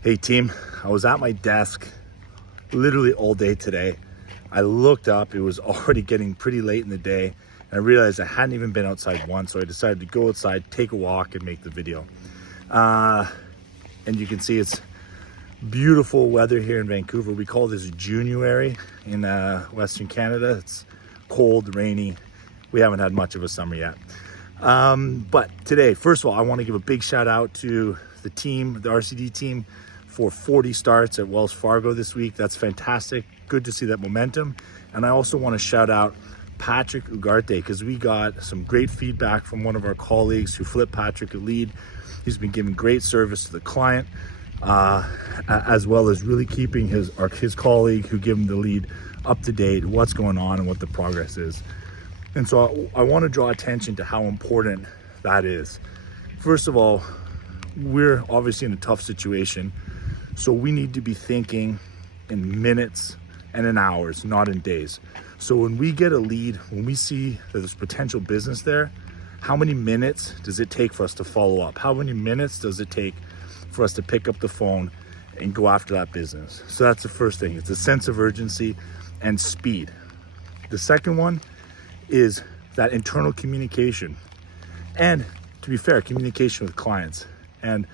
Hey team, I was at my desk literally all day today. I looked up, it was already getting pretty late in the day, and I realized I hadn't even been outside once, so I decided to go outside, take a walk, and make the video. And you can see it's beautiful weather here in Vancouver. We call this January in Western Canada. It's cold, rainy. We haven't had much of a summer yet. But today, first of all, I want to give a big shout out to the team, the RCD team, for 40 starts at Wells Fargo this week. That's fantastic. Good to see that momentum. And I also want to shout out Patrick Ugarte, because we got some great feedback from one of our colleagues who flipped Patrick a lead. He's been giving great service to the client, as well as really keeping his colleague who gave him the lead up to date, what's going on and what the progress is. And so I want to draw attention to how important that is. First of all, we're obviously in a tough situation, so we need to be thinking in minutes and in hours, not in days. So when we get a lead, when we see that there's potential business there, how many minutes does it take for us to follow up? How many minutes does it take for us to pick up the phone and go after that business? So that's the first thing. It's a sense of urgency and speed. The second one is that internal communication, and to be fair, communication with clients. And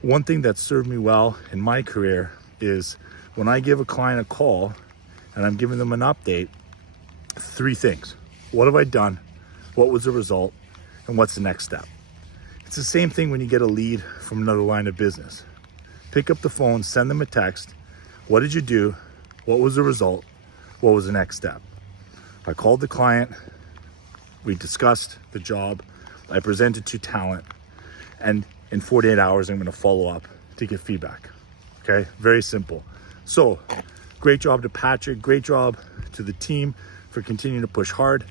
one thing that served me well in my career is when I give a client a call and I'm giving them an update, three things. What have I done? What was the result? And what's the next step? It's the same thing when you get a lead from another line of business. Pick up the phone, send them a text. What did you do? What was the result? What was the next step? I called the client, we discussed the job, I presented to talent, and in 48 hours, I'm gonna follow up to get feedback, okay? Very simple. So, great job to Patrick, great job to the team for continuing to push hard.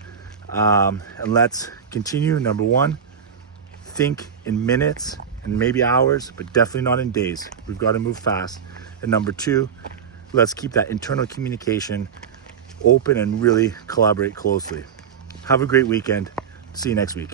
And let's continue. Number one, think in minutes and maybe hours, but definitely not in days. We've got to move fast. And number two, let's keep that internal communication open and really collaborate closely. Have a great weekend. See you next week.